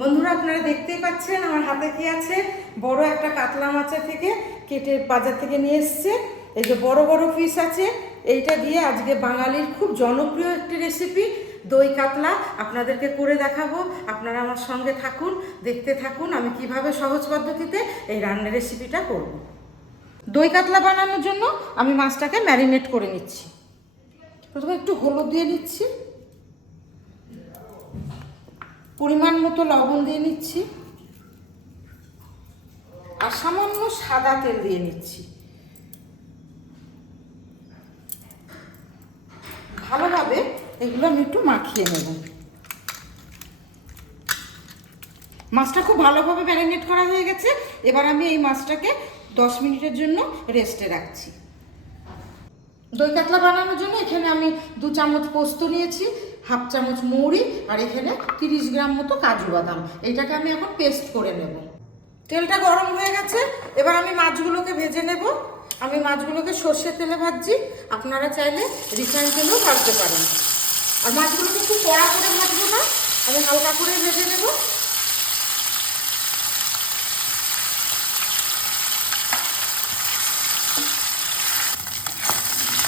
বন্ধুরা, আপনারা দেখতেই পাচ্ছেন আমার হাতে কি আছে? বড় একটা কাতলা মাছের থেকে কেটে বাজার থেকে নিয়ে এসছে। এই যে বড় বড় পিস আছে, এইটা দিয়ে আজকে বাঙালির খুব জনপ্রিয় একটি রেসিপি দই কাতলা। আপনাদেরকে করে দেখাবো। আপনারা আমার সঙ্গে থাকুন, দেখতে থাকুন আমি কীভাবে সহজ পদ্ধতিতে এই রান্নার রেসিপিটা করব। দই কাতলা বানানোর জন্য আমি মাছটাকে ম্যারিনেট করে নিচ্ছি। প্রথমে একটু হলুদ দিয়ে নিচ্ছি পরিমাণ মতো লবণ দিয়ে নিচ্ছি আর সামান্য সাদা তেল দিয়ে নিচ্ছি। ভালোভাবে এগুলো আমি একটু মাখিয়ে নেব। মাছটা খুব ভালোভাবে ম্যারিনেট করা হয়ে গেছে। এবার আমি এই মাছটাকে দশ মিনিটের জন্য রেস্টে রাখছি। দই কাতলা বানানোর জন্য এখানে আমি দু চামচ পোস্ত নিয়েছি। হাফ চামচ মৌরি আর এখানে তিরিশ গ্রাম মতো কাজু বাদাম। এইটাকে আমি এখন পেস্ট করে নেব। তেলটা গরম হয়ে গেছে, এবার আমি মাছগুলোকে ভেজে নেব। আমি মাছগুলোকে সর্ষের তেলে ভাজছি, আপনারা চাইলে রিফাইন তেলেও ভাজতে পারেন। আর মাছগুলোকে খুব কড়া করে ভাজবো না, আমি হালকা করে ভেজে নেব।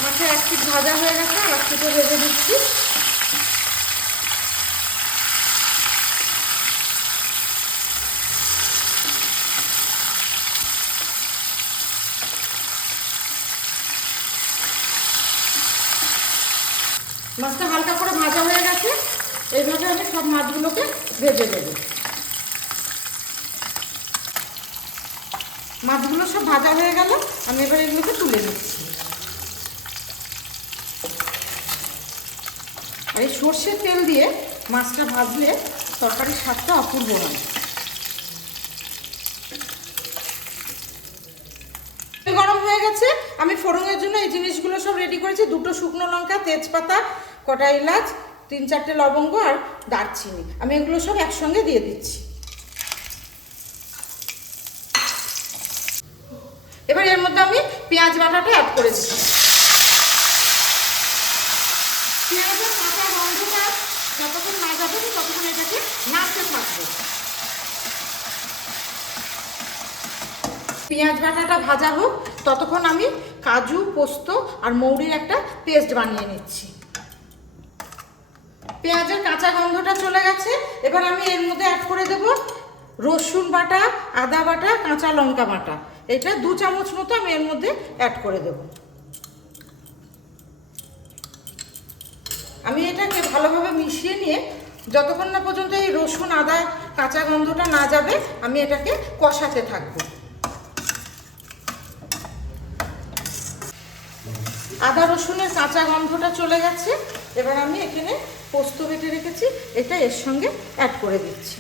মাছে এক পিঠ ভাজা হয়ে গেছে, আর এক পিঠে ভেজে দিচ্ছি। মাছটা হালকা করে ভাজা হয়ে গেছে। এইভাবে আমি সব মাছগুলোকে ভেজে নেব। মাছগুলো সব ভাজা হয়ে গেল। আমি এবার এগুলোকে তুলে নিচ্ছি। আর এই সর্ষের তেল দিয়ে মাছটা ভাজলে তরকারির স্বাদটা অপূর্ব হয়। গরম হয়ে গেছে। আমি ফোড়নের জন্য এই জিনিসগুলো সব রেডি করেছি। দুটো শুকনো লঙ্কা, তেজপাতা কটা এলাচ, তিন চারটে লবঙ্গ আর দারচিনি। আমি এগুলো সব একসঙ্গে দিয়ে দিচ্ছি। এবার এর মধ্যে আমি পেঁয়াজ বাটাটা অ্যাড করে দিচ্ছি। যতক্ষণ ততক্ষণ এটাকে থাকবে। পেঁয়াজ বাটাটা ভাজা হোক, ততক্ষণ আমি কাজু, পোস্ত আর মৌরির একটা পেস্ট বানিয়ে নিচ্ছি। পেঁয়াজের কাঁচা গন্ধটা চলে গেছে। এবার আমি এর মধ্যে অ্যাড করে দেব রসুন বাটা, আদা বাটা, কাঁচা লঙ্কা বাটা। এটা দু চামচ মতো আমি এর মধ্যে অ্যাড করে দেব। আমি এটাকে ভালোভাবে মিশিয়ে নিয়ে যতক্ষণ না পর্যন্ত এই রসুন, আদা, কাঁচা গন্ধটা না যাবে, আমি এটাকে কষাতে থাকব। আদা রসুনের কাঁচা গন্ধটা চলে গেছে। এবার আমি এখানে পোস্ত বেটে রেখেছি, এটা এর সঙ্গে অ্যাড করে দিচ্ছি।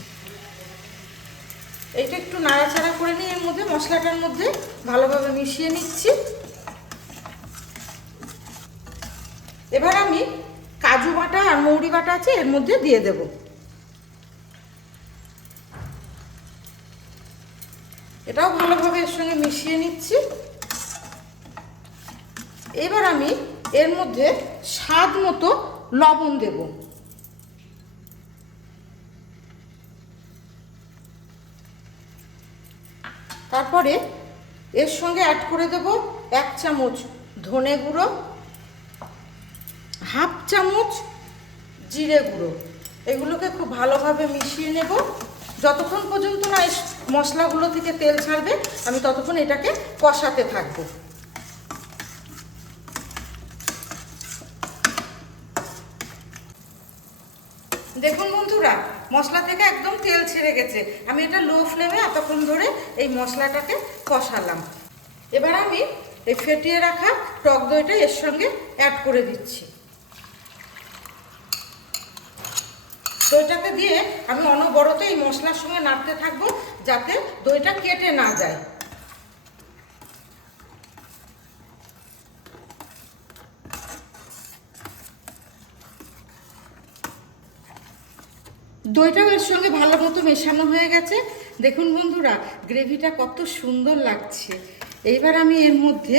এটা একটু নাড়াচাড়া করে নিয়ে এর মধ্যে মশলাটার মধ্যে ভালোভাবে মিশিয়ে নিচ্ছি। এবার আমি কাজু বাটা আর মৌরি বাটা আছে, এর মধ্যে দিয়ে দেব। এটাও ভালোভাবে এর সঙ্গে মিশিয়ে নিচ্ছি। এবার আমি এর মধ্যে স্বাদ মতো লবণ দেব। তারপরে এর সঙ্গে অ্যাড করে দেব এক চামচ ধনে গুঁড়ো, হাফ চামচ জিরে গুঁড়ো। এগুলোকে খুব ভালোভাবে মিশিয়ে নেব। যতক্ষণ পর্যন্ত না এই মশলাগুলো থেকে তেল ছাড়বে, আমি ততক্ষণ এটাকে কষাতে থাকব। দেখুন বন্ধুরা, মশলা থেকে একদম তেল ছেড়ে গেছে। আমি এটা লো ফ্লেমে এতক্ষণ ধরে এই মশলাটাকে কষালাম। এবার আমি এই ফেটিয়ে রাখা টক দইটা এর সঙ্গে অ্যাড করে দিচ্ছি। দইটাকে দিয়ে আমি অনবরত এই মশলার সঙ্গে নাড়তে থাকব যাতে দইটা কেটে না যায়। দইটাও এর সঙ্গে ভালো মতো মেশানো হয়ে গেছে। দেখুন বন্ধুরা, গ্রেভিটা কত সুন্দর লাগছে। এইবার আমি এর মধ্যে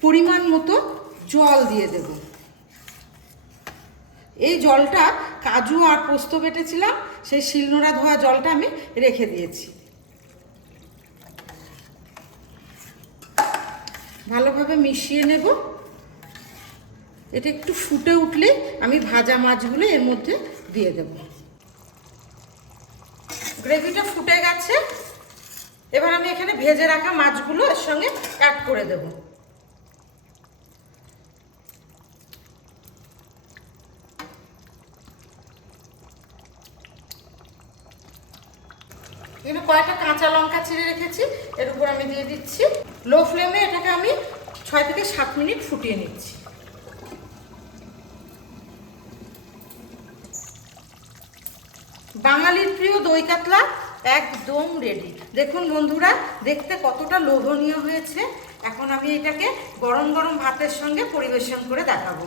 পরিমাণ মতো জল দিয়ে দেব। এই জলটা কাজু আর পোস্ত বেটেছিলাম, সেই শিলনোড়া ধোয়া জলটা আমি রেখে দিয়েছি। ভালোভাবে মিশিয়ে নেব। এটা একটু ফুটে উঠলে আমি ভাজা মাছগুলো এর মধ্যে দিয়ে দেব। গ্রেভিটা ফুটে গেছে। এবার আমি এখানে ভেজে রাখা মাছগুলো এর সঙ্গে অ্যাড করে দেব। এখানে কয়েকটা কাঁচা লঙ্কা চিড়ে রেখেছি, এর উপর আমি দিয়ে দিচ্ছি। লো ফ্লেমে এটাকে আমি ছয় থেকে সাত মিনিট ফুটিয়ে নিচ্ছি। বাঙালির প্রিয় দই কাতলা একদম রেডি দেখুন বন্ধুরা, দেখতে কতটা লোভনীয় হয়েছে। এখন আমি এটাকে গরম গরম ভাতের সঙ্গে পরিবেশন করে দেখাবো।